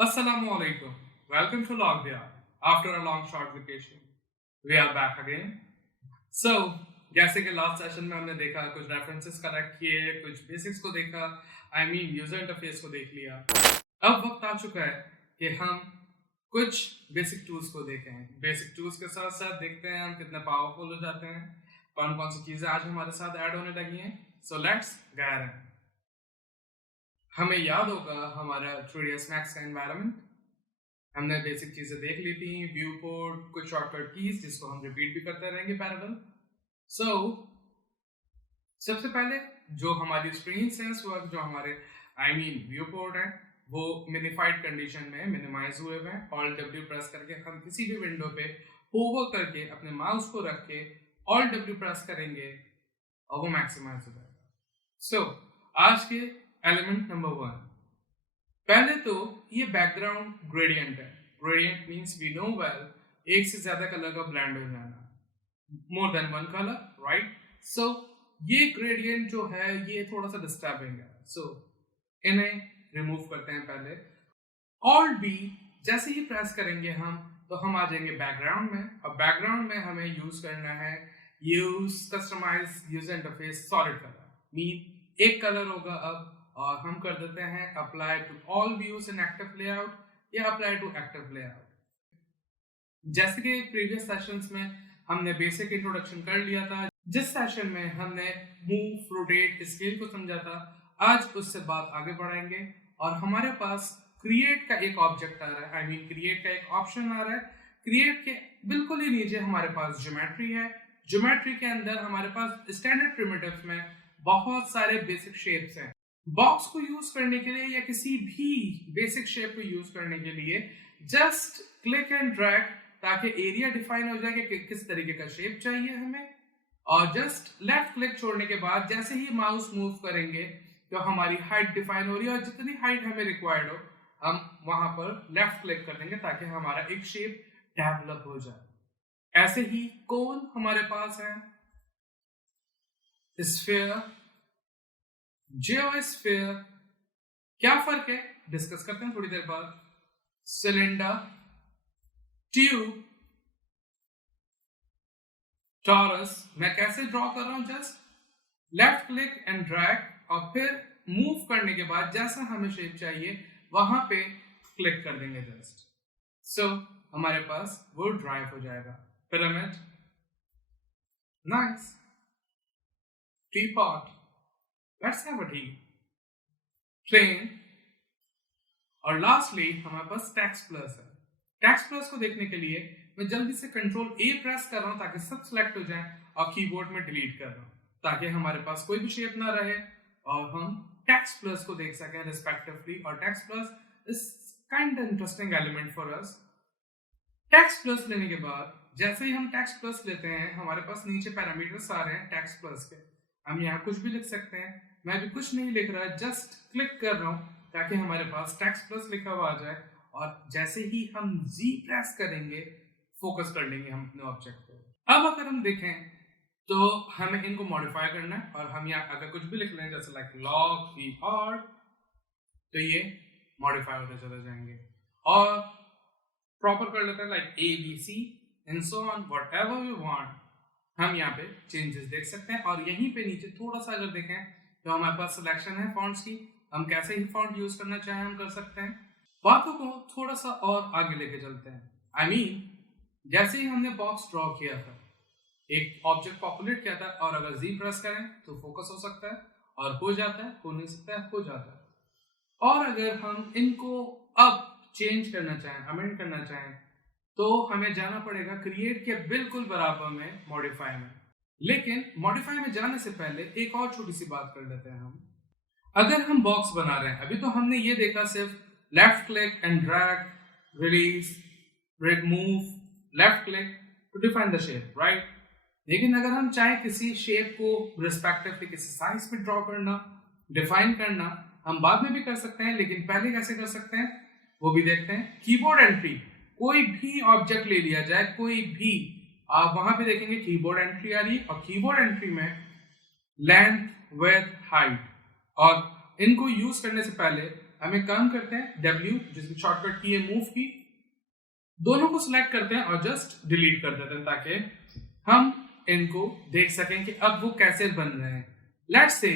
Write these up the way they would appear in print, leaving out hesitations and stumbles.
Assalamu alaikum. Welcome to Logdia. After a long short vacation, we are back again. So, जैसे कि last session में हमने देखा, कुछ रेफरेंसेस कलेक्ट किए, कुछ बेसिक्स को देखा, यूजर इंटरफेस को देख लिया. अब वक्त आ चुका है कि हम कुछ बेसिक टूल्स को देखें. बेसिक टूल्स के साथ साथ देखते हैं हम कितने पावरफुल हो जाते हैं, कौन कौन सी चीजें आज हमारे साथ ऐड होने लगी हैं. सो लेट्स गैर हैं. हमें याद होगा हमारा 3ds Max का एनवायरनमेंट. हमने बेसिक चीजें देख ली थी, व्यू पोर्ट, कुछ शॉर्टकट कीज जिसको हम रिपीट भी करते रहेंगे पैरेलल. सो सबसे पहले जो हमारी स्क्रीन है इस वक्त, जो हमारे व्यू पोर्ट है, वो मिनिफाइड कंडीशन में मिनिमाइज हुए हुए हैं. Alt W प्रेस करके हम किसी भी विंडो पे होवर करके अपने माउस को रख के Alt W प्रेस करेंगे और वो मैक्सिमाइज हो जाएगा. सो आज के एलिमेंट नंबर 1. पहले तो ये बैकग्राउंड ग्रेडियंट है. Gradient means we know well, एक से ज्यादा कलर का ब्लेंड हो जाना, more than one colour, right. So ये ग्रेडियंट जो है ये थोड़ा सा डिस्टर्बिंग है. सो इन्हें रिमूव करते हैं. पहले Alt B जैसे ही प्रेस करेंगे हम, तो हम आ जाएंगे बैकग्राउंड में. और बैकग्राउंड में हमें यूज करना है use customise user interface solid colour. Mean एक कलर होगा अब, और हम कर देते हैं apply to all views in active layout या अप्लाई टू एक्टिव लेआउट. जैसे कि प्रीवियस सेशंस में हमने बेसिक इंट्रोडक्शन कर लिया था, जिस सेशन में हमने मूव, रोटेट, स्केल को समझा था, आज उससे बात आगे बढ़ाएंगे. और हमारे पास क्रिएट का एक ऑब्जेक्ट आ रहा है, क्रिएट का एक ऑप्शन आ रहा है. क्रिएट के बिल्कुल ही नीचे हमारे पास ज्योमेट्री है. ज्योमेट्री के अंदर हमारे पास स्टैंडर्ड प्रिमिटिव में बहुत सारे बेसिक शेप्स हैं. बॉक्स को यूज करने के लिए या किसी भी बेसिक शेप को यूज करने के लिए जस्ट क्लिक एंड ड्रैग, ताकि एरिया डिफाइन हो जाए कि किस तरीके का शेप चाहिए हमें. और जस्ट लेफ्ट क्लिक छोड़ने के बाद जैसे ही माउस मूव करेंगे तो हमारी हाइट डिफाइन हो रही है, और जितनी हाइट हमें रिक्वायर्ड हो हम वहां पर लेफ्ट क्लिक कर देंगे ताकि हमारा एक शेप डेवलप हो जाए. ऐसे ही कोन हमारे पास है, स्फीयर, जियोस्फीयर. क्या फर्क है डिस्कस करते हैं थोड़ी देर बाद. Cylinder, tube, taurus. मैं कैसे ड्रॉ कर रहा हूं, just left click and drag, और फिर मूव करने के बाद जैसा हमें शेप चाहिए वहां पे क्लिक कर देंगे जस्ट. सो हमारे पास वो ड्राइव हो जाएगा. Pyramid, nice. Teapot, let's have a T. Train, और लास्टली हमारे पास टेक्स्ट प्लस है. टेक्स्ट प्लस को देखने के लिए मैं जल्दी से कंट्रोल A प्रेस कर रहा हूं ताकि सब सिलेक्ट हो जाए, और कीबोर्ड में डिलीट कर रहा हूं ताकि हमारे पास कोई भी शेप ना रहे और हम टेक्स्ट प्लस को देख सकें रिस्पेक्टिवली. और text plus is kind interesting element for us. Text plus लेने के बाद जैसे ही हम टेक्स्ट प्लस लेते हैं, हमारे पास नीचे पैरामीटर्स आ रहे हैं टेक्स्ट प्लस के. हम यहाँ कुछ भी लिख सकते हैं. मैं भी कुछ नहीं लिख रहा, जस्ट क्लिक कर रहा हूँ ताकि हमारे पास टेक्स्ट प्लस लिखा हुआ आ जाए. और जैसे ही हम Z प्रेस करेंगे, फोकस कर लेंगे हम अपने ऑब्जेक्ट पे. अब अगर हम देखें तो हमें इनको मॉडिफाई करना है, और हम यहाँ अगर कुछ भी लिख लें जैसे लाइक लॉग ई आर, तो ये मॉडिफाई होते चले जाएंगे. और प्रॉपर कर लेते हैं like ABC and so on, whatever we want. हम यहाँ पे चेंजेस देख सकते हैं. और यहीं पे नीचे थोड़ा सा अगर देखें तो हमारे पास सिलेक्शन है फॉन्ट्स की. हम कैसे ही फॉन्ट यूज करना चाहें हम कर सकते हैं. बातों को थोड़ा सा और आगे लेके चलते हैं. जैसे ही हमने बॉक्स ड्रॉ किया था, एक ऑब्जेक्ट पॉपुलेट किया था, और अगर Z प्रेस करें तो फोकस हो सकता है, और हो जाता है, हो नहीं सकता है, हो जाता है. और अगर हम इनको अब चेंज करना चाहें, अमेंड करना चाहें, तो हमें जाना पड़ेगा क्रिएट के बिल्कुल बराबर में मॉडिफाई में. लेकिन मॉडिफाई में जाने से पहले एक और छोटी सी बात कर लेते हैं हम. अगर हम बॉक्स बना रहे हैं, अभी तो हमने ये देखा सिर्फ left click and drag, release, move, left click to define the shape, right. लेकिन अगर हम चाहें किसी शेप को रिस्पेक्टिवली किसी साइज पे ड्रॉ करना, डिफाइन करना, हम बाद में भी कर सकते हैं. लेकिन पहले कैसे कर सकते हैं वो भी देखते हैं. कीबोर्ड एंट्री, कोई भी ऑब्जेक्ट ले लिया जाए, कोई भी, आप वहां पे देखेंगे कीबोर्ड एंट्री आ रही है, और कीबोर्ड एंट्री में लेंथ, विड्थ, हाइट, और इनको यूज करने से पहले हम एक काम करते हैं, W जिसकी शॉर्टकट की है मूव की, दोनों को सिलेक्ट करते हैं और जस्ट डिलीट कर देते हैं ताकि हम इनको देख सकें कि अब वो कैसे बन रहे हैं। Let's say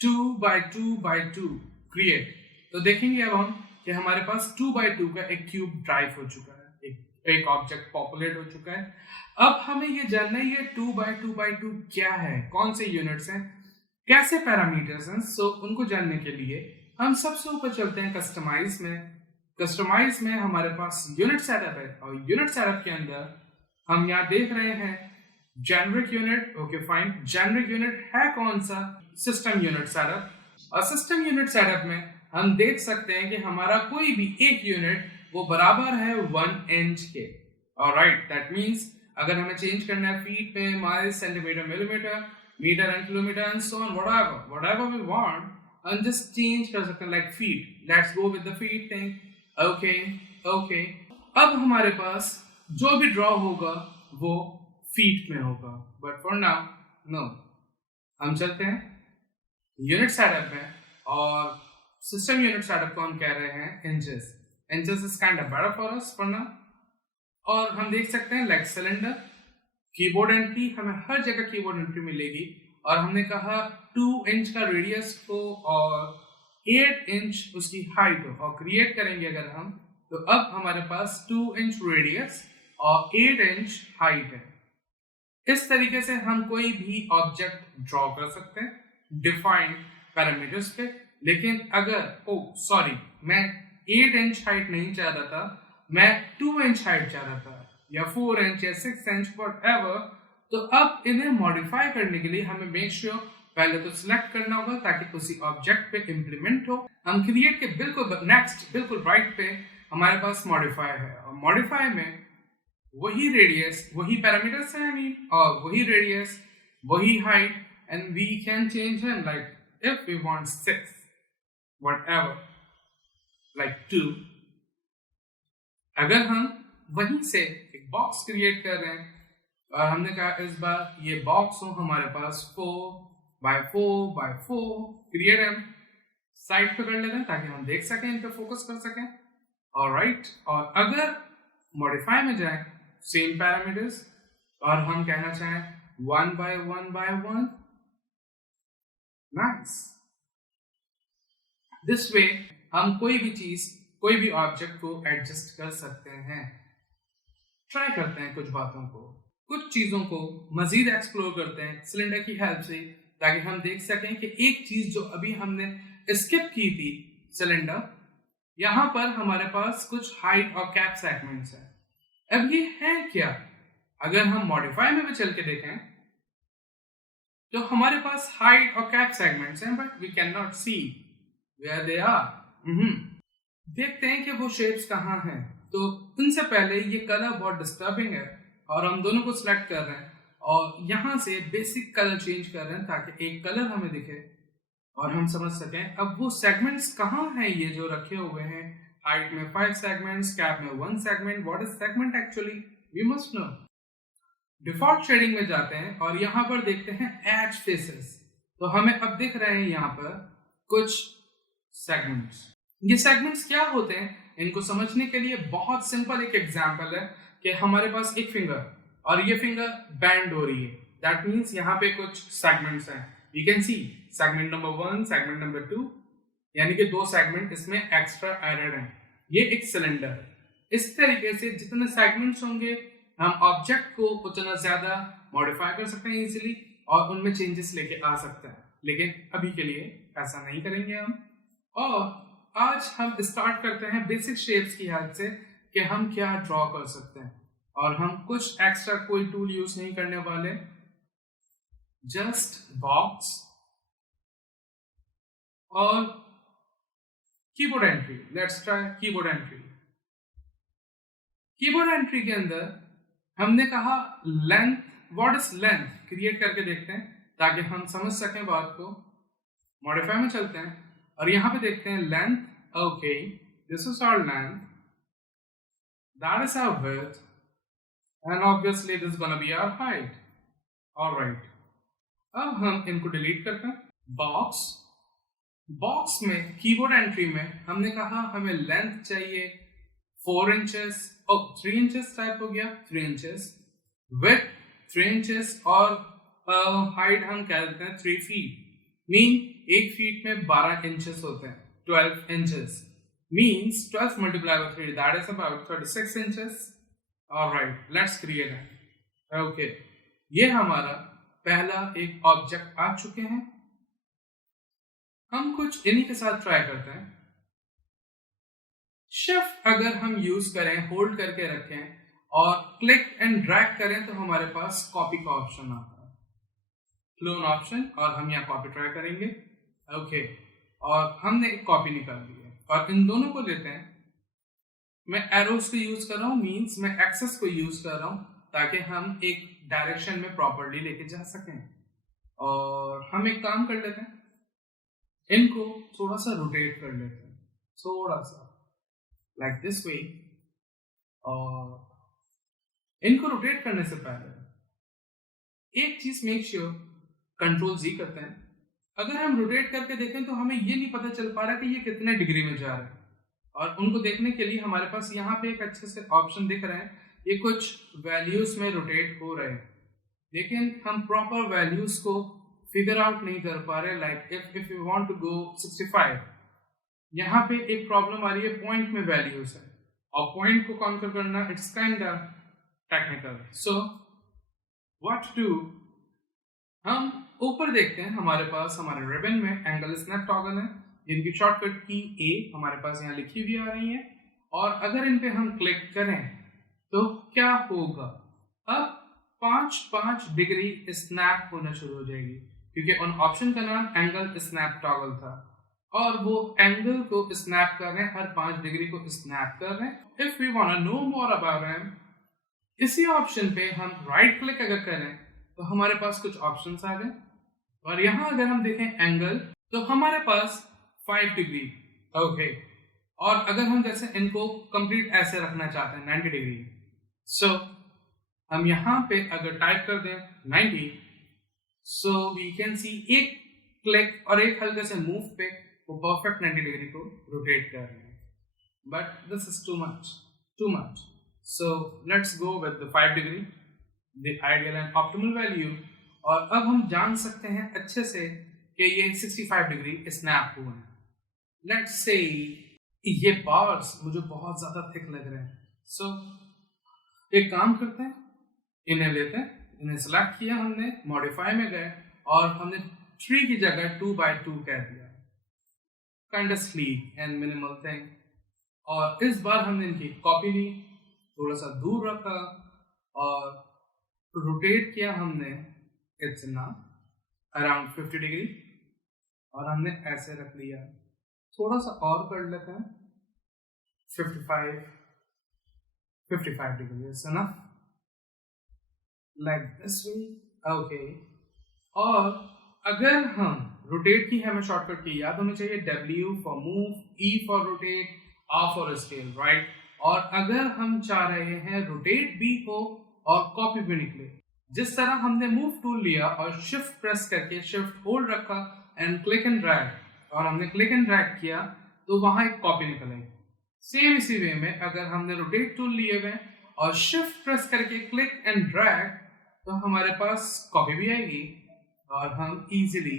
2 by 2 by 2 create, तो देखेंगे अब हम कि हमारे पास 2 by 2 का एक क्यूब ड्राइव हो चुका है, एक ऑब्जेक्ट पॉपुलेट हो चुका है। अब हमें ये जानना है ये 2 by 2 by 2 क्या है, कौन से यूनिट्स हैं, कैसे पैरामीटर्स हैं। सो उनको जानने के लिए हम सबसे ऊपर चलते हैं कस्टमाइज में। कस्टमाइज में हमारे पास यूनिट सेटअप है और यूनिट सेटअप के अंदर हम यहाँ देख रहे हैं generic unit. Okay fine, generic unit है कौन सा, सिस्टम यूनिट सेटअप। और सिस्टम यूनिट सेटअप में हम देख सकते हैं कि हमारा कोई भी एक यूनिट वो बराबर है 1 इंच के। ऑलराइट, दैट मींस अगर हमें चेंज करना है फीट में, mile, centimetre, millimetre, metre and kilometre and so on, whatever we want, हम जस्ट चेंज कर सकते हैं like feet. Let's go with the feet thing. Okay, अब हमारे पास जो भी ड्रॉ होगा वो फीट में होगा, बट फॉर नाउ नो, हम चलते हैं यूनिट सेटअप में और सिस्टम यूनिट सेटअप को हम कह रहे हैं inches. Inches is kind of better for us for now. और हम देख सकते हैं लाइक सिलेंडर, कीबोर्ड एंट्री, हमें हर जगह कीबोर्ड एंट्री मिलेगी और हमने कहा 2 इंच का रेडियस हो और 8 इंच उसकी हाइट हो और क्रिएट करेंगे अगर हम, तो अब हमारे पास 2 इंच रेडियस और 8 इंच हाइट है। इस तरीके से हम कोई भी ऑब्जेक्ट ड्रॉ कर सकते हैं डिफाइंड पैरामीटर्स पे। लेकिन अगर मैं 8 इंच हाइट नहीं चाह रहा था, मैं 2 इंच हाइट चाह रहा था या 4 इंच या 6 इंच व्हाटएवर, तो अब इन्हें मॉडिफाई करने के लिए हमें मेक श्योर पहले तो सिलेक्ट करना होगा ताकि उसी ऑब्जेक्ट पे इंप्लीमेंट हो। हम क्रिएट के बिल्कुल राइट पे हमारे पास मॉडिफाई है और मॉडिफाई में वही रेडियस, वही पैरामीटर्स हैं और वही रेडियस, वही height, and we can change him like if we want 6 whatever like 2। अगर हम वहीं से एक बॉक्स क्रिएट कर रहे हैं और हमने कहा इस बार ये बॉक्स हो हमारे पास 4 by 4 by 4, क्रिएट हम साइड पे कर लेते हैं ताकि हम देख सकें, इन पे फोकस कर सकें। ऑलराइट, और अगर मॉडिफाई में जाए सेम पैरामीटर्स और हम कहना चाहें 1 by 1 by 1, nice. This way हम कोई भी चीज, कोई भी ऑब्जेक्ट को एडजस्ट कर सकते हैं। ट्राई करते हैं कुछ बातों को, कुछ चीजों को मजीद एक्सप्लोर करते हैं सिलेंडर की हेल्प से ताकि हम देख सकें कि एक चीज जो अभी हमने स्किप की थी सिलेंडर, यहां पर हमारे पास कुछ हाइट और कैप सेगमेंट्स हैं। अब ये है क्या, अगर हम मॉडिफाई में भी चल के देखें तो हमारे पास हाइट और कैप सेगमेंट्स हैं but we can not see where they are. देखते हैं कि वो शेप्स कहाँ हैं। तो उनसे पहले ये कलर बहुत डिस्टर्बिंग है और हम दोनों को सिलेक्ट कर रहे हैं और यहाँ से बेसिक कलर चेंज कर रहे हैं ताकि एक कलर हमें दिखे और हम समझ सकें अब वो सेगमेंट्स कहाँ हैं ये जो रखे हुए हैं। हाइट में 5 सेगमेंट्स, कैप में 1 segment. What is segment actually, we must know. Default shading में जाते हैं और यहाँ पर देखते हैं एज फेसेस। तो हमें अब दिख रहे हैं यहाँ पर कुछ सेगमेंट्स। ये सेगमेंट्स क्या होते हैं, इनको समझने के लिए बहुत सिंपल एक एग्जांपल है कि हमारे पास एक फिंगर और ये फिंगर बैंड हो रही है। दैट मीन्स यहाँ पे कुछ सेगमेंट्स हैं। You can see segment number 1, segment number 2, यानी कि 2 सेगमेंट इसमें एक्स्ट्रा एडेड हैं। ये एक सिलेंडर है। इस तरीके से जितने सेगमेंट्स होंगे हम ऑब्जेक्ट को उतना ज्यादा मॉडिफाई कर सकते हैं इजीली और उनमें चेंजेस लेके आ सकते हैं। लेकिन अभी के लिए ऐसा नहीं करेंगे हम। और आज हम स्टार्ट करते हैं बेसिक शेप्स की हेल्प से कि हम क्या ड्रॉ कर सकते हैं और हम कुछ एक्स्ट्रा कोई टूल यूज नहीं करने वाले, जस्ट बॉक्स और keyboard entry. Let's try keyboard entry. Keyboard entry के अंदर हमने कहा length, what is length, create करके देखते हैं ताकि हम समझ सकें बात को। मॉडिफाई में चलते हैं और यहां पे देखते हैं length. Okay, this is our length, that is our width and obviously this is gonna be our height. Alright, अब हम इनको डिलीट करते हैं। बॉक्स बॉक्स में कीबोर्ड एंट्री में हमने कहा हमें लेंथ चाहिए 4 इंचेस, 3 इंचेस टाइप हो गया 3 इंचेस, विड्थ 3 इंचेस और हाइट हम कह देते हैं 3 फीट। मीन 1 फीट में 12 इंचेस होते हैं, 12 inches means 12 multiplied by 3, that is about 36 inches. Alright, let's create it. Okay, ये हमारा पहला एक ऑब्जेक्ट आ चुके हैं। हम कुछ इन्हीं के साथ ट्राई करते हैं। शिफ्ट अगर हम यूज करें, होल्ड करके रखें और क्लिक एंड ड्रैग करें तो हमारे पास कॉपी का ऑप्शन आता है, क्लोन ऑप्शन, और हम यहाँ कॉपी ट्राई करेंगे। ओके, और हमने एक कॉपी निकाल ली है और इन दोनों को लेते हैं। मैं एरोस को यूज कर रहा हूँ, मींस मैं एक्सेस को यूज कर रहा हूँ ताकि हम एक डायरेक्शन में प्रॉपर्ली लेके जा सकें। और हम एक काम कर लेते हैं, इनको थोड़ा सा रोटेट कर लेते हैं, थोड़ा सा लाइक दिस वे। और इनको रोटेट करने से पहले एक चीज मेक श्योर, कंट्रोल जी करते हैं। अगर हम रोटेट करके देखें तो हमें ये नहीं पता चल पा रहा कि ये कितने डिग्री में जा रहा है, और उनको देखने के लिए हमारे पास यहाँ पे एक अच्छे से ऑप्शन दिख रहा है, ये कुछ वैल्यूज में रोटेट हो रहे हैं, लेकिन हम प्रॉपर वैल्यूज को फिगर आउट नहीं कर पा रहे। Like if you want to go 65, यहाँ पे एक प्रॉब्लम आ रही है, पॉइंट में वैल्यूज है और पॉइंट को कॉन्कर करना it's kind technical. So what to, हम ऊपर देखते हैं, हमारे पास हमारे रिबन में एंगल स्नैप टॉगल है जिनकी शॉर्टकट की ए हमारे पास यहाँ लिखी हुई आ रही है, और अगर इन पे हम क्लिक करें तो क्या होगा, अब 5-5 डिग्री स्नैप होना शुरू हो जाएगी, क्योंकि उन ऑप्शन का नाम एंगल स्नैप टॉगल था और वो एंगल को स्नैप कर रहे हैं, हर 5 डिग्री को स्नैप कर रहे हैं। If we want to know more about him, इसी ऑप्शन पे हम राइट क्लिक अगर करें तो हमारे पास कुछ ऑप्शंस आ गए, और यहाँ अगर हम देखें एंगल तो हमारे पास 5 डिग्री। ओके, और अगर हम जैसे इनको कंप्लीट ऐसे रखना चाहते हैं 90 डिग्री, सो हम यहाँ पे अगर टाइप कर दें 90, सो वी कैन सी एक क्लिक और एक हल्के से मूव पे वो परफेक्ट 90 डिग्री को रोटेट कर रहे हैं। But this is too much, so let's go with the 5 degree, the ideal and optimal value. और अब हम जान सकते हैं अच्छे से कि ये 65 डिग्री स्नैप हुए हैं। लेट्स से ये बार्स मुझे बहुत ज्यादा थिक लग रहे हैं, सो एक काम करते हैं, इन्हें लेते हैं, इन्हें सेलेक्ट किया हमने, मॉडिफाई में गए और हमने 3 की जगह 2x2 कह दिया, kind of sleek and minimal thing. और इस बार हमने इनकी कॉपी ली, थोड़ा सा दूर रखा और रोटेट किया हमने इतना अराउंड 50 डिग्री, और हमने ऐसे रख लिया, थोड़ा सा और कर लेते हैं 55 degree is enough, like this way. Okay, और अगर हम रोटेट की हमें शॉर्टकट की याद होनी चाहिए, W for move, E for rotate, R for scale, right. और अगर हम चाह रहे हैं रोटेट भी हो और कॉपी भी निकले, जिस तरह हमने मूव टूल लिया और शिफ्ट प्रेस करके शिफ्ट होल्ड रखा एंड क्लिक एंड ड्रैग, और हमने क्लिक एंड ड्रैग किया तो वहां एक कॉपी निकल आई। सेम इसी वे में अगर हमने रोटेट टूल लिए हुए और शिफ्ट प्रेस करके क्लिक एंड ड्रैग, तो हमारे पास कॉपी भी आएगी और हम इजीली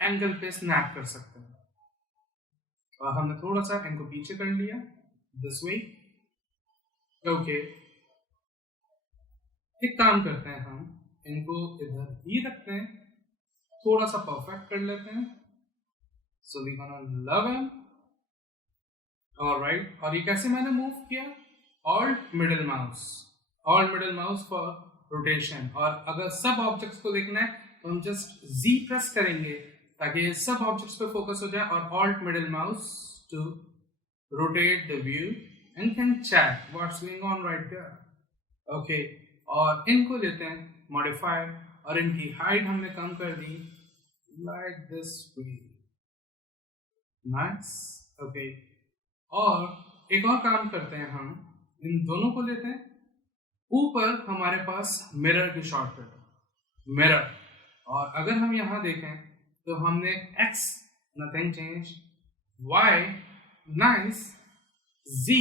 एंगल पे स्नैप कर सकते हैं। और हमने थोड़ा सा इनको पीछे कर लिया दिस वे। ओके, एक काम करते हैं, हम इनको इधर ही रखते हैं, थोड़ा सा परफेक्ट कर लेते हैं, so we gonna love him. Alright, और ये कैसे मैंने मूव किया, alt middle mouse for rotation. और अगर सब ऑब्जेक्ट्स को देखना है तो हम जस्ट जी प्रेस करेंगे ताकि सब ऑब्जेक्ट्स पे फोकस हो जाए, और alt middle mouse to rotate the view and can check what's going on right there. Okay, और इनको लेते हैं मॉडिफाई, और इनकी हाइट हमने कम कर दी like this way, nice. Okay, और एक और काम करते हैं, हम इन दोनों को लेते हैं, ऊपर हमारे पास मिरर की शॉर्टकट, मिरर, और अगर हम यहाँ देखें तो हमने x nothing changed. Y, nice. Z,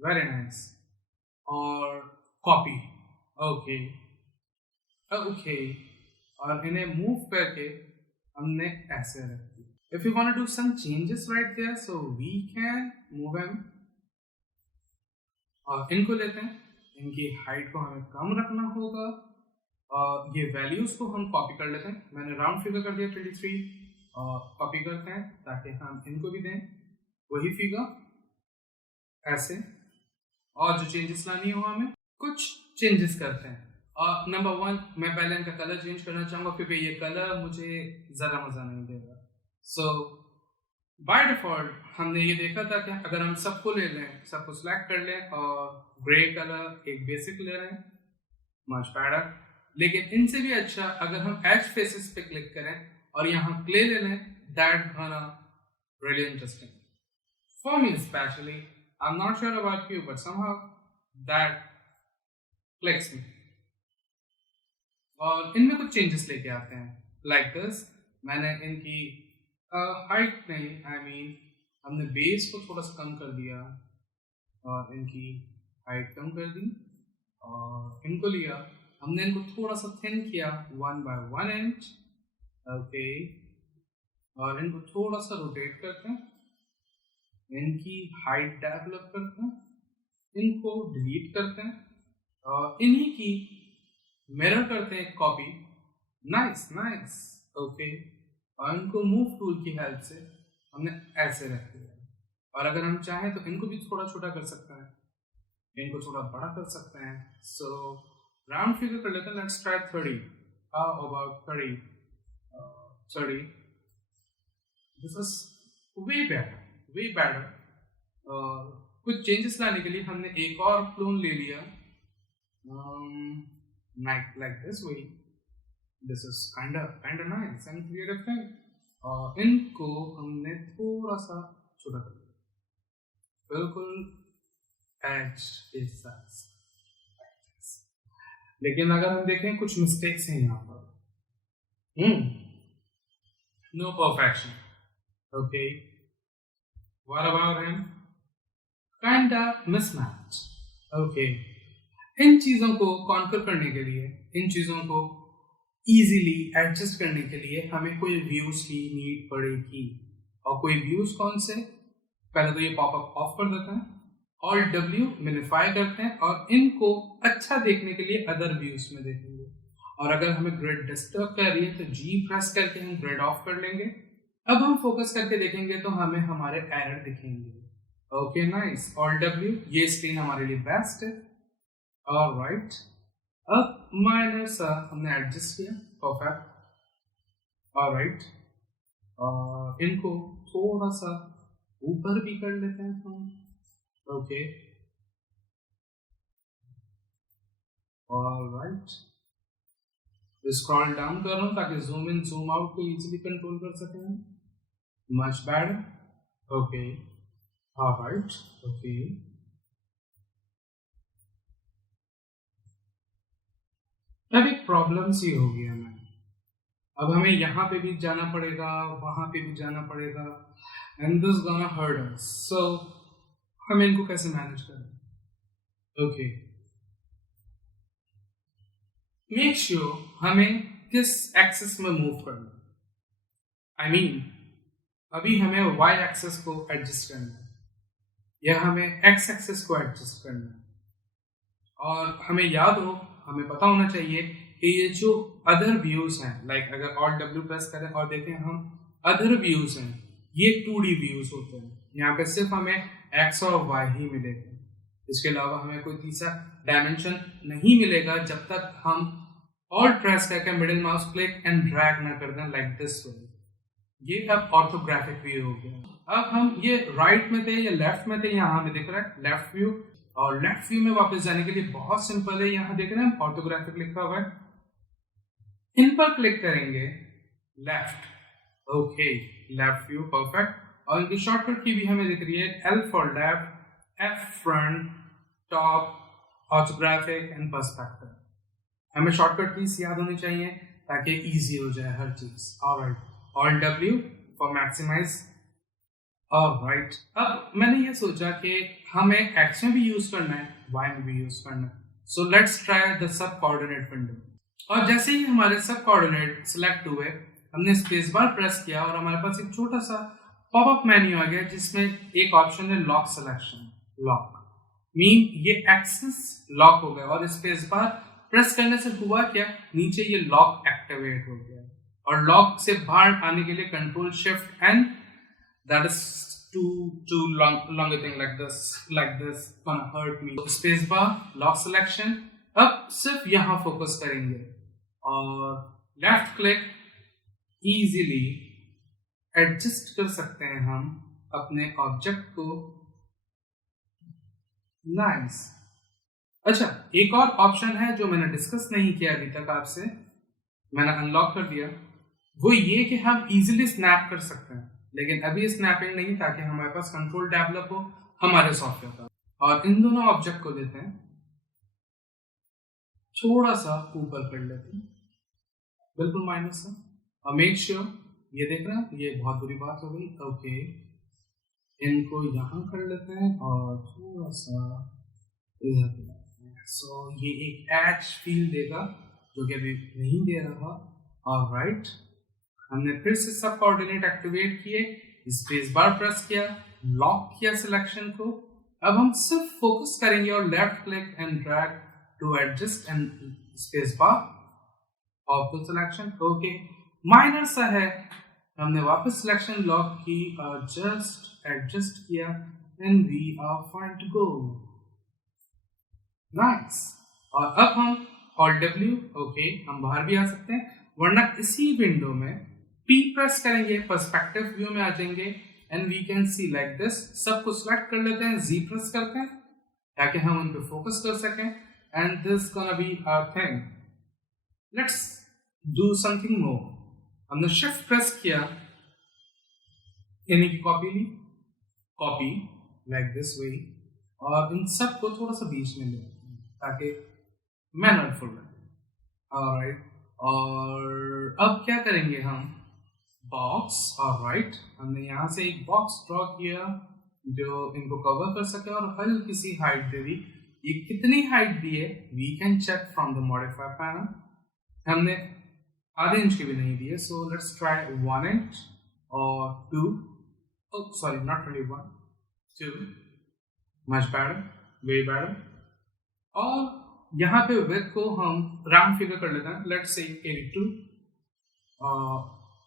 very nice. और copy, okay, okay. और इन्हें मूव करके हमने ऐसे रख दिया. If you want to do some changes right there, so we can move them. और इनको लेते हैं, इनकी हाइट को हमें कम रखना होगा और ये वैल्यूज को हम कॉपी कर लेते हैं. मैंने राउंड फिगर कर दिया 23 और कॉपी करते हैं ताकि हम इनको भी दें वही फिगर ऐसे. और जो चेंजेस लानी हो हमें कुछ चेंजेस करते हैं. और नंबर 1, मैं पहले इनका कलर चेंज करना चाहूँगा क्योंकि ये कलर मुझे ज़रा मज़ा नहीं देगा. सो बाय डिफ़ॉल्ट हमने ये देखा था कि अगर हम सबको ले लें, सबको सिलेक्ट कर लें और ग्रे कलर एक बेसिक ले लें, मच बेटर. लेकिन इनसे भी अच्छा अगर हम एज फेसेस पे क्लिक करें और यहाँ क्ले ले लें, that gonna really interesting for me specially. I am not sure about you but somehow that clicks me. और इनमें कुछ चेंजेस लेके आते हैं लाइक दिस. मैंने इनकी हाइट नहीं, आई मीन हमने बेस को थोड़ा सा कम कर दिया और इनकी हाइट कम कर दी. और इनको लिया, हमने इनको थोड़ा सा थिन किया 1 by 1 इंच. ओके. और इनको थोड़ा सा रोटेट करते हैं, इनकी हाइट डेवलप करते हैं, इनको डिलीट करते हैं और इन्हीं की मिरर करते हैं कॉपी. Nice nice. ओके. और इनको मूव टूल की हेल्प से हमने ऐसे रख दिया. और अगर हम चाहें तो इनको भी थोड़ा छोटा कर सकते हैं, इनको थोड़ा बड़ा कर सकते हैं. सो राउंड फिगर कर लेते हैं. Let's try 30. How about 30? 30. This is way better. कुछ चेंजेस लाने के लिए हमने एक और क्लोन ले लिया like this way. This is kind of nice and creative thing. और इनको हमने थोड़ा सा छोटा कर दिया, बिल्कुल एज के साथ. लेकिन अगर हम देखें कुछ मिस्टेक्स हैं यहाँ पर. No perfection. Okay. What about him? Kind of mismatch. Okay. इन चीज़ों को कॉन्कर करने के लिए, इन चीज़ों को इजीली एडजस्ट करने के लिए हमें कोई व्यूज की नीड पड़ेगी. और कोई व्यूज कौन से? पहले तो ये पॉपअप ऑफ कर देते हैं, Alt W मिनिफाई करते हैं और इनको अच्छा देखने के लिए अदर व्यूज में देखेंगे. और अगर हमें ग्रिड डिस्टर्ब कर रही है तो G प्रेस करके हम ग्रिड ऑफ कर लेंगे. अब हम फोकस करके देखेंगे तो हमें हमारे एरर दिखेंगे. Okay nice. Alt W, ये स्क्रीन हमारे लिए बेस्ट है. ऑलराइट. अब माइनर सा हमने एडजस्ट किया. परफेक्ट. ऑलराइट. और इनको थोड़ा सा ऊपर भी कर लेते हैं हम. ओके. ऑलराइट. स्क्रॉल डाउन कर रहा हूँ ताकि जूम इन जूम आउट को इजीली कंट्रोल कर सकें. Much better. Okay. Alright. Okay. अब एक प्रॉब्लम सी हो गया हमें. अब हमें यहाँ पे भी जाना पड़ेगा, वहाँ पे भी जाना पड़ेगा, and this gonna hurt us. So हम इनको कैसे मैनेज करें? ओके. मेक श्योर हमें किस एक्सिस में मूव करना है. आई मीन अभी हमें y एक्सिस को एडजस्ट करना है या हमें x एक्सिस को एडजस्ट करना है. और हमें याद हो, हमें पता होना चाहिए कि ये जो अदर व्यूज हैं, लाइक अगर Alt W प्रेस करें और देखें हम अदर व्यूज हैं, ये 2D व्यूज होते हैं. यहाँ पे सिर्फ हमें x और y ही मिलेगा. इसके अलावा हमें कोई तीसरा डायमेंशन नहीं मिलेगा जब तक हम Alt प्रेस करके middle mouse click and drag ना कर दें लाइक दिस वे. ये अब ऑर्थोग्राफिक व्यू हो गया. अब हम ये राइट में थे या लेफ्ट में थे, यहाँ हमें दिख रहा है लेफ्ट व्यू. और लेफ्ट व्यू में वापस जाने के लिए बहुत सिंपल है. यहाँ देख रहे हैं ऑर्थोग्राफिक लिखा हुआ है, इन पर क्लिक करेंगे. Left. Okay. Left view. Perfect. और इनकी शॉर्टकट की भी हमें दिख रही है. L for left, F front, top, orthographic and perspective. हमें शॉर्टकट कीज याद होनी चाहिए ताकि इजी हो जाए हर चीज. Alright. Alt W for maximise. Alright, अब मैंने ये सोचा कि हमें एक्स में भी यूज करना है, वाई में भी यूज करना है। So let's try the sub coordinate window. और जैसे ही हमारे सब कोऑर्डिनेट सिलेक्ट हुए, हमने स्पेस बार प्रेस किया और हमारे पास एक छोटा सा पॉपअप मेन्यू आ गया जिसमें एक ऑप्शन है लॉक सिलेक्शन। लॉक मीन ये एक्सेस लॉक हो गया और स्पेस बार प्रेस करने से हुआ क्या, नीचे ये लॉक एक्टिवेट हो गया। और लॉक से बाहर आने के लिए control shift and that is too long a thing like this gonna hurt me. Space bar, lock selection। अब सिर्फ यहाँ फोकस करेंगे और लेफ्ट क्लिक इजीली एडजस्ट कर सकते हैं हम अपने ऑब्जेक्ट को। नाइस। अच्छा, एक और ऑप्शन है जो मैंने डिस्कस नहीं किया अभी तक आपसे, मैंने अनलॉक कर दिया, वो ये कि हम इजीली स्नैप कर सकते हैं। लेकिन अभी स्नैपिंग नहीं, ताकि हमारे पास कंट्रोल डेवलप हो हमारे सॉफ्टवेयर का। और इन दोनों ऑब्जेक्ट को लेते हैं, थोड़ा सा ऊपर कर लेते हैं, बिल्कुल माइनस से, और मेक श्योर ये देख रहे हैं, ये बहुत बुरी बात हो गई। ओके, इनको यहाँ कर लेते हैं और थोड़ा सा इधर पे लाते हैं। सो ये एक एज फील देगा जो कि अभी नहीं दे रहा। ऑलराइट, हमने फिर से सब कोऑर्डिनेट एक्टिवेट किए, स्पेस बार प्रेस किया, लॉक किया सिलेक्शन को। अब हम सिर्फ फोकस करेंगे और left click and drag to adjust and space bar of the selection. Okay, minor सा है, हमने वापस सिलेक्शन लॉक की और जस्ट एडजस्ट किया and we are fine to go. Nice. और अब हम Alt W, ओके, हम बाहर भी आ सकते हैं, वरना इसी विंडो में P प्रेस करेंगे, पर्सपेक्टिव व्यू में आ जाएंगे and we can see like this. सबको सिलेक्ट कर लेते हैं, Z प्रेस करते हैं ताकि हम उन पे फोकस कर सकें and this gonna be our thing. Let's do something more. हमने शिफ्ट प्रेस किया, यानी कि कॉपी ली, कॉपी लाइक दिस वे, और इन सबको थोड़ा सा बीच में ले ताकि मैनरफुल लगे। ऑलराइट, और अब क्या करेंगे हम, बॉक्स। ऑलराइट, हमने यहाँ से एक बॉक्स ड्रॉ किया जो इनको कवर कर सके और हल्की सी हाइट दे दी। ये कितनी हाइट दी है we can check from the modifier panel. हमने आधे इंच की भी नहीं दी है, सो लेट्स ट्राई 1 इंच और 2, sorry not 21, 2, much better, way better. और यहाँ पे विड्थ को हम राउंड फिगर कर लेते हैं, लेट्स से 82,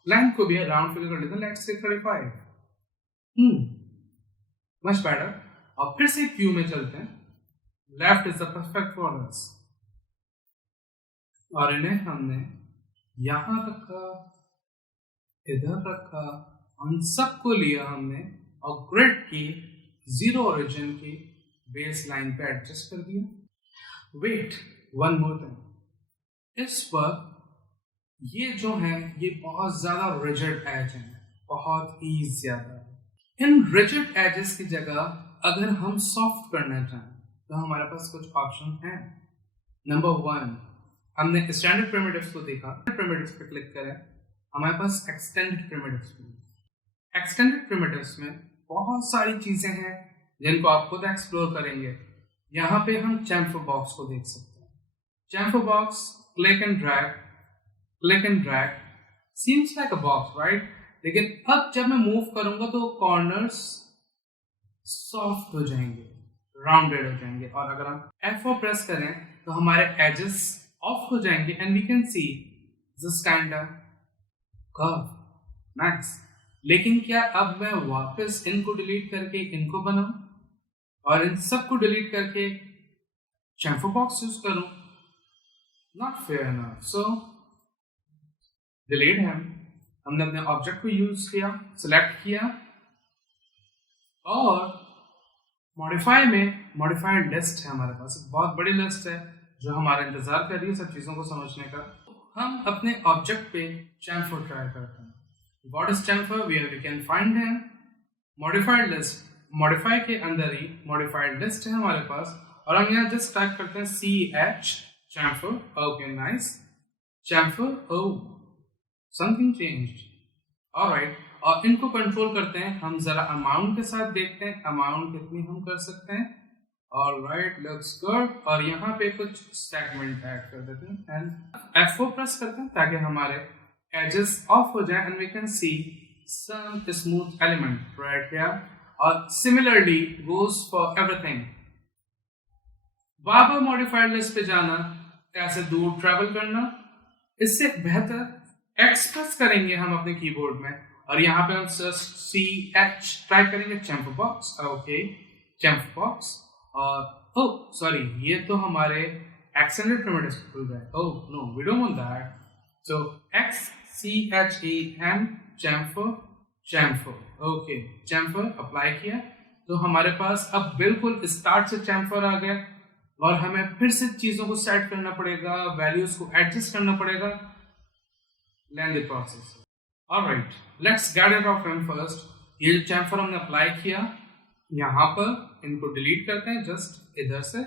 लेंथ को भी राउंड फिगर कर लेते हैं, लेट्स से 35। Much better. और फिर से क्यू में चलते हैं, left is the perfect for us, और इन्हें हमने यहां रखा, इधर रखा, उन सबको लिया हमने और ग्रिड की जीरो ओरिजिन की बेस लाइन पे एडजस्ट कर दिया। वेट, वन मोर थिंग, इस पर ये जो है ये बहुत ज्यादा रिजिड एज है, बहुत ही ज्यादा। इन रिजिड एजेस की जगह अगर हम सॉफ्ट करना चाहें तो हमारे पास कुछ ऑप्शन हैं। नंबर 1, हमने स्टैंडर्ड प्रिमिटिव्स को देखा, प्रिमिटिव्स पे क्लिक करें, हमारे पास एक्सटेंडेड प्रिमिटिव्स में, एक्सटेंडेड प्रिमिटिव्स में बहुत सारी चीजें हैं जिनको आप खुद एक्सप्लोर करेंगे। यहाँ पे हम चैम्फर बॉक्स को देख सकते हैं। Chamfer box, click and drag, seems like a box right, लेकिन अब जब मैं मूव करूंगा तो कॉर्नर्स सॉफ्ट हो जाएंगे, राउंडेड हो जाएंगे, और अगर हम F4 प्रेस करें तो हमारे एजेस ऑफ हो जाएंगे and we can see this kind of curve. Nice. लेकिन क्या अब मैं वापस इनको डिलीट करके इनको बनाऊं और इन सबको डिलीट करके चैम्फर बॉक्स यूज करूं? Not fair enough. So delete है, हमने अपने ऑब्जेक्ट को यूज किया, सिलेक्ट किया, और मॉडिफाई में मॉडिफाइड लिस्ट है हमारे पास, एक बहुत बड़ी लिस्ट है जो हमारा इंतजार कर रही है सब चीजों को समझने का। हम अपने ऑब्जेक्ट पे चैम्फर ट्राई करते हैं। What is chamfer? Where we can find him, modified list, modify के अंदर ही मॉडिफाइड लिस्ट है हमारे पास, और हम यहाँ जस्ट टाइप करते हैं CH chamfer. Okay nice, chamfer, oh something changed, alright. और इनको कंट्रोल करते हैं हम जरा अमाउंट के साथ देखते हैं अमाउंट कितनी हम कर सकते हैं। Alright, looks good. और यहाँ पे कुछ सेगमेंट ऐड कर देते हैं एंड F4 प्रेस करते हैं ताकि हमारे एजेस ऑफ हो जाए and we can see some smooth element right here. और सिमिलरली गोज फॉर एवरीथिंग। बार बार मॉडिफाइड लिस्ट पे जाना, ऐसे दूर ट्रैवल करना, इससे बेहतर एक्सप्रेस करेंगे हम अपने कीबोर्ड में। और यहाँ पे हम CH टाइप करेंगे, chamfer box. Okay, chamfer box. और ओह सॉरी, ये तो हमारे एक्सटेंडेड प्रिमिटिव्स खुल गए। Oh no, we don't want that. So XCHEM chamfer. Okay, chamfer apply किया तो हमारे पास अब बिल्कुल स्टार्ट से चैम्फर आ गया। और हमें फिर से चीजों को सेट करना पड़ेगा, वैल्यूज को एडजस्ट करना पड़ेगा। Lengthy process. Alright, let's get it off him first. ये जो चैम्फर हमने अप्लाई किया, यहाँ पर इनको डिलीट करते हैं जस्ट इधर से।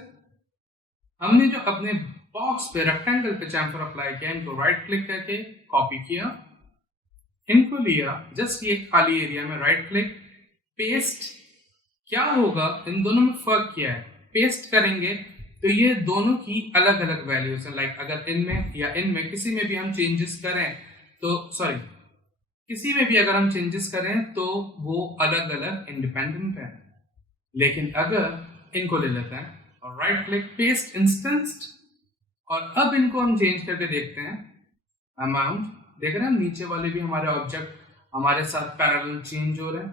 हमने जो अपने बॉक्स पे रेक्टेंगल पे चैम्फर अप्लाई किया, इनको राइट क्लिक करके कॉपी किया, इनको लिया जस्ट ये खाली एरिया में, राइट क्लिक पेस्ट। क्या होगा, इन दोनों में फर्क क्या है? पेस्ट करेंगे तो ये दोनों की अलग अलग वैल्यूज हैं। लाइक अगर इनमें या इनमें किसी में भी हम चेंजेस करें तो सॉरी, किसी में भी अगर हम चेंजेस करें तो वो अलग अलग इंडिपेंडेंट है। लेकिन अगर इनको ले लेते हैं और राइट क्लिक पेस्ट इंस्टेंस्ड, और अब इनको हम चेंज करके देखते हैं अमाउंट। देख रहे हैं नीचे वाले भी हमारे ऑब्जेक्ट हमारे साथ पैरेलल चेंज हो रहे हैं,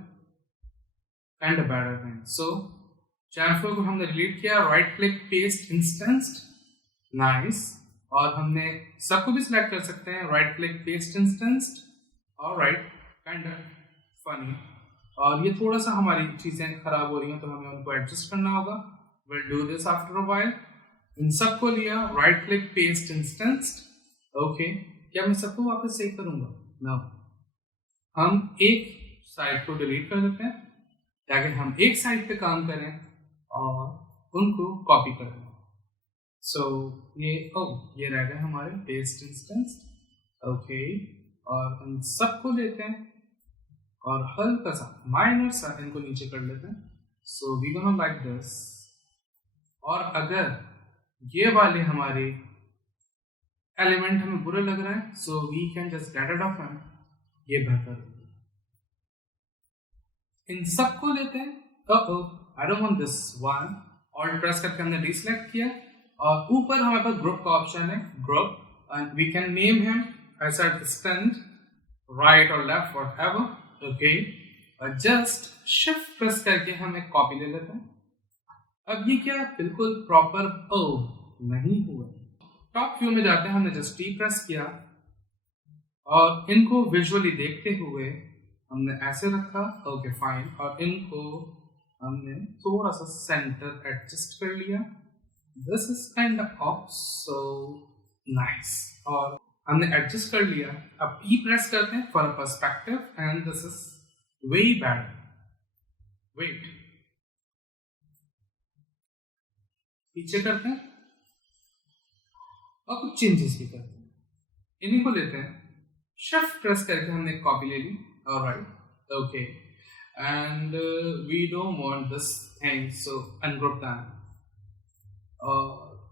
kind of better thing. So chamfer को हमने डिलीट किया, right click paste instanced, nice. और हमने सबको भी सिलेक्ट कर सकते हैं, right click paste instanced. Alright, kind of funny. और ये थोड़ा सा हमारी चीजें खराब हो रही हैं तो हमें उनको एडजस्ट करना होगा। Will do this after a while. इन सबको लिया, right click paste instanced. Okay, क्या मैं सबको वापस सेव करूंगा? नो, हम एक साइड को डिलीट कर देते हैं ताकि हम एक साइड पे काम करें और उनको कॉपी करें। सो ये रह गए हमारे पेस्ट इंस्टेंस। ओके, और इन सबको लेते हैं और हल्का सा माइनर सा इनको नीचे कर लेते हैं। So we gonna like this. और अगर ये वाले हमारे एलिमेंट हमें बुरे लग रहे हैं, so we can just get it off him. ये बेहतर है। इन सबको लेते हैं। I don't want this one. Alt press करके हमने डीसेलेक्ट किया और ऊपर हमारे पास ग्रुप का ऑप्शन है, group, and we can name him as a distant right और लेफ्ट व्हाटएवर। ओके, और जस्ट शिफ्ट प्रेस करके हम एक कॉपी ले लेते हैं। अब ये क्या बिल्कुल प्रॉपर नहीं हुआ। टॉप व्यू में जाते हैं, हमने जस्ट टी प्रेस किया और इनको विजुअली देखते हुए हमने ऐसे रखा। Okay fine. और इनको हमने थोड़ा सा सेंटर एडजस्ट कर लिया। This is kind of so nice. और हमने एडजस्ट कर लिया। अब ई प्रेस करते हैं for a perspective and this is way better. Wait, पीछे करते हैं और कुछ चेंजेस भी करते हैं। इन्हीं को लेते हैं, शिफ्ट प्रेस करके हमने एक कॉपी ले ली। Alright, okay, and we don't want this thing, so ungroup them और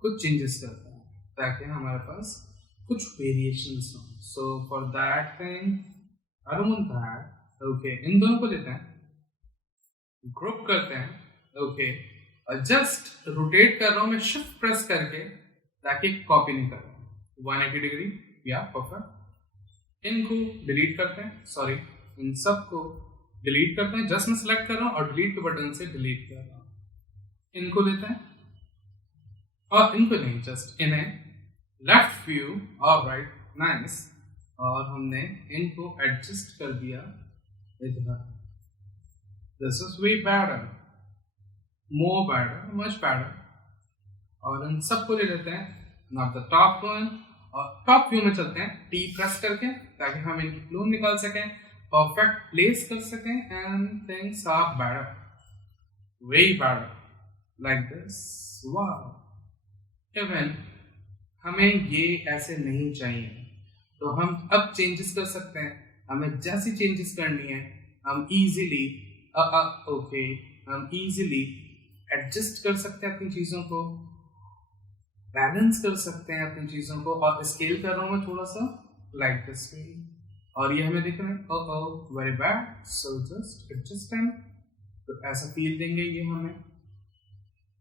कुछ चेंजेस करते हैं ताकि हमारे पास कुछ वेरिएशंस हो। So for that thing I don't want that. Okay, इन दोनों को लेते हैं, ग्रुप करते हैं। ओके, और जस्ट रोटेट कर रहा हूं मैं शिफ्ट प्रेस करके ताकि कॉपी नहीं कर रहा हूं 180 डिग्री। या परफेक्ट। इनको डिलीट करते हैं, सॉरी इन सब को डिलीट करते हैं। जस्ट मैं सिलेक्ट कर रहा हूं और डिलीट के बटन से डिलीट कर रहा हूं। इनको लेते हैं और इनको नहीं, जस्ट इन्हें लेफ्ट व्यू। Alright, nice. और हमने इनको एडजस्ट कर दिया इधर। This is way better, more better, much better. और इन सबको ले लेते हैं, नॉट द टॉप वन, और टॉप व्यू में चलते हैं टी प्रेस करके ताकि हम इनकी क्लोन निकाल सकें, परफेक्ट प्लेस कर सकें, and things are better, way better, like this. वाह, इवन हमें ये ऐसे नहीं चाहिए तो हम अब चेंजेस कर सकते हैं। हमें जैसी चेंजेस करनी है हम इजीली हम इजीली एडजस्ट कर सकते हैं अपनी चीज़ों को, बैलेंस कर सकते हैं अपनी चीज़ों को। और स्केल कर रहा हूँ मैं थोड़ा सा लाइक दिस वे, और ये हमें दिख रहा है very bad, so just adjust time. तो ऐसा फील देंगे ये हमें।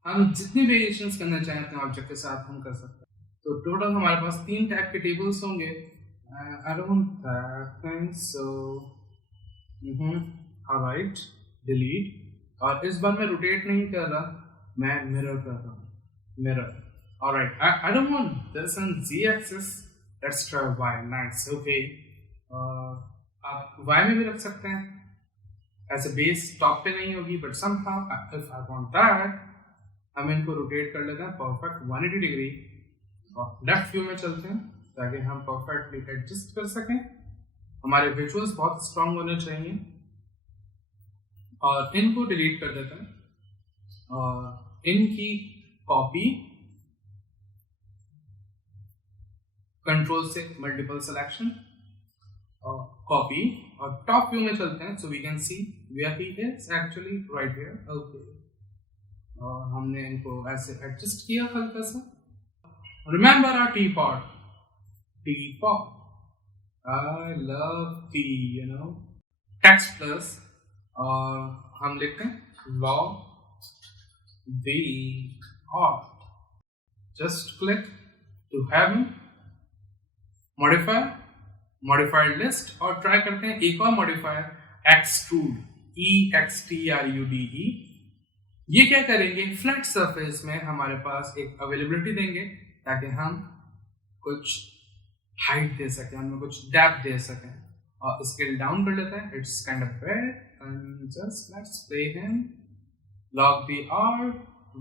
हम जितनी वेरिएशंस करना चाहें अपने ऑब्जेक्ट के साथ हम कर सकते हैं। तो टोटल हमारे पास 3 टाइप के टेबल्स होंगे। आई don't want that thing, so alright, delete. और इस बार मैं रोटेट नहीं कर रहा, मैं मिरर कर रहा हूँ, mirror. Alright, I don't want this on z axis, let's try y, nice, okay. आप y में भी रख सकते हैं, ऐसे बेस टॉप पे नहीं होगी, but somehow if I want that, हम इनको रोटेट कर लेते हैं परफेक्ट 180 डिग्री और लेफ्ट व्यू में चलते हैं ताकि हम परफेक्टली एडजस्ट कर सकें। हमारे विजुअल्स बहुत स्ट्रांग होने चाहिए। और इनको डिलीट कर देते हैं और इनकी कॉपी कंट्रोल से मल्टीपल सिलेक्शन और कॉपी, और टॉप व्यू में चलते हैं so we can see where he is actually right here, okay. और हमने इनको ऐसे एडजस्ट किया हल्का सा। Remember our teapot, I love tea, you know, text plus, और हम लिखते हैं log the art, just click to have modifier, modified list, और ट्राई करते हैं एक और मॉडिफायर एक्सट्रूड, EXTRUDE। ये क्या करेंगे, फ्लैट सरफेस में हमारे पास एक अवेलेबिलिटी देंगे ताकि हम कुछ हाइट दे सकें, हमें कुछ डेप्थ दे सकें। और स्केल डाउन कर लेते हैं, it's kind of bad, and just let's play him log the art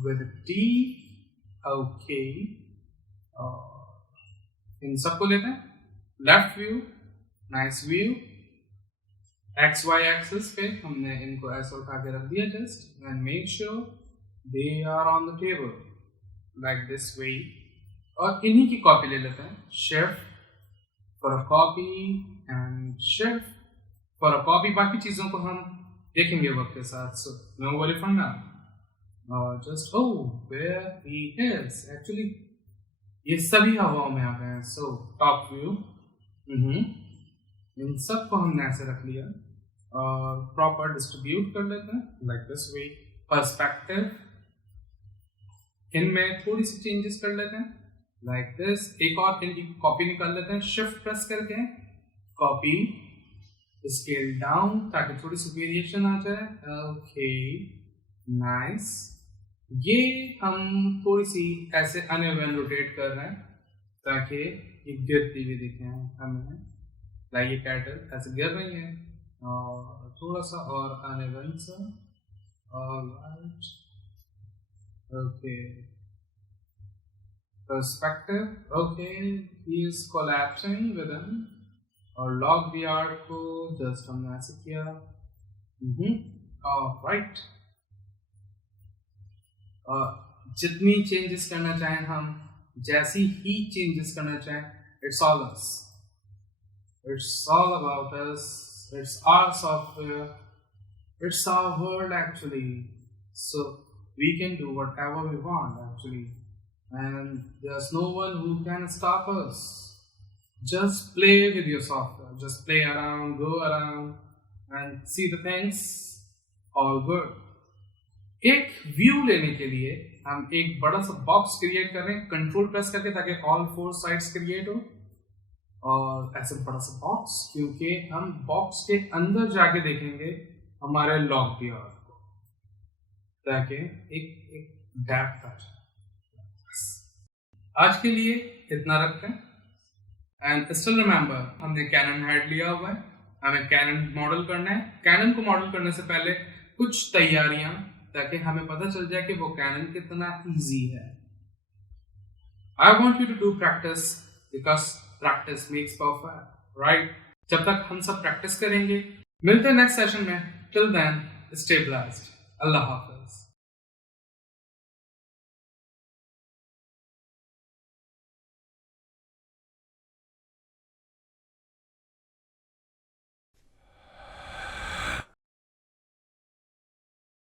with T, okay. इन सबको लेते हैं left view, nice view, XY axis पे हमने इनको ऐसे उठा के रख दिया just, and make sure they are on the table like this way. और इन्हीं की कॉपी ले लेते हैं, shift for a copy and shift for a copy. बाकी चीजों को हम देखेंगे वक्त के साथ, so no worry for now. Just where he is actually, ये सभी हवाओं में आ गए हैं। सो टॉप व्यू, इन सब को हमने ऐसे रख लिया और प्रॉपर डिस्ट्रीब्यूट कर लेते हैं लाइक दिस वे। पर्सपेक्टिव, इनमें थोड़ी सी चेंजेस कर लेते हैं लाइक दिस। एक और इनकी कॉपी निकाल लेते हैं, शिफ्ट प्रेस करके कॉपी, स्केल डाउन ताकि थोड़ी सी वेरिएशन आ जाए, ओके, नाइस। ये हम थोड़ी सी ऐसे अनइवन रोटेट कर रहे हैं ताकि ये गिरती हुई दिखे हमें, लाइक ये कैटल ऐसे गिर रही है, और थोड़ा सा और अनइवन सा, alright, okay. Perspective, okay, he is collapsing with him, और लॉग द आर्ट को जस्ट हमने ऐसे किया, ऑलराइट। जितनी चेंजेस करना चाहें हम, जैसी ही चेंजेस करना चाहें, it's all us, it's all about us, it's our software, it's our world actually, so we can do whatever we want actually, and there's no one who can stop us. Just play with your software, just play around, go around and see the things all good. एक view लेने के लिए हम एक बड़ा सा box create कर रहे हैं, कंट्रोल प्रेस करके, ताकि ऑल 4 साइड्स क्रिएट हो। और ऐसे बड़ा सा बॉक्स, क्योंकि हम बॉक्स के अंदर जाके देखेंगे हमारे लॉग द आर्ट को, ताकि एक डेप्थ आ जाए। आज के लिए इतना रखते हैं, एंड स्टिल रिमेंबर हमने कैनन हेड लिया हुआ है, हमें कैनन मॉडल करना है। कैनन को मॉडल करने से पहले कुछ तैयारियां, ताकि हमें पता चल जाए कि वो कैनन कितना इजी है। I want you to do practice, because practice makes perfect, right? जब तक हम सब प्रैक्टिस करेंगे, मिलते हैं नेक्स्ट सेशन में। टिल देन स्टे ब्लेस्ड, अल्लाह हाफ़िज़।